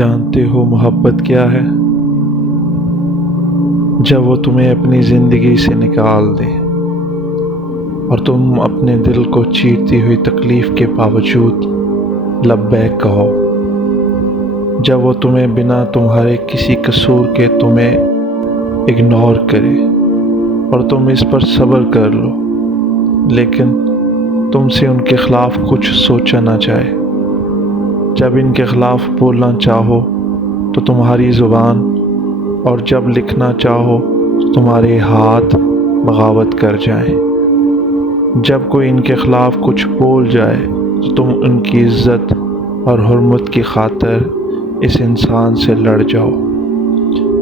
जानते हो मोहब्बत क्या है? जब वो तुम्हें अपनी ज़िंदगी से निकाल दे और तुम अपने दिल को चीरती हुई तकलीफ़ के बावजूद लब्बैक कहो। जब वो तुम्हें बिना तुम्हारे किसी कसूर के तुम्हें इग्नोर करे और तुम इस पर सब्र कर लो, लेकिन तुमसे उनके ख़िलाफ़ कुछ सोचा ना जाए। जब इनके ख़िलाफ़ बोलना चाहो तो तुम्हारी ज़ुबान, और जब लिखना चाहो तो तुम्हारे हाथ बगावत कर जाएं। जब कोई इनके ख़िलाफ़ कुछ बोल जाए तो तुम उनकी इज़्ज़त और हुर्मत की खातिर इस इंसान से लड़ जाओ।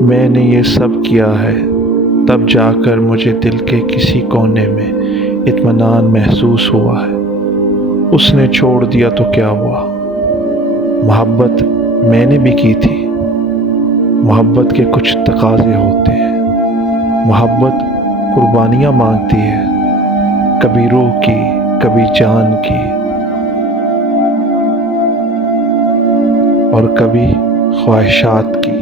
मैंने ये सब किया है, तब जाकर मुझे दिल के किसी कोने में इत्मीनान महसूस हुआ है। उसने छोड़ दिया तो क्या हुआ? मोहब्बत मैंने भी की थी। मोहब्बत के कुछ तकाज़े होते हैं। मोहब्बत कुर्बानियाँ मांगती है, कभी रूह की, कभी जान की, और कभी ख्वाहिशात की।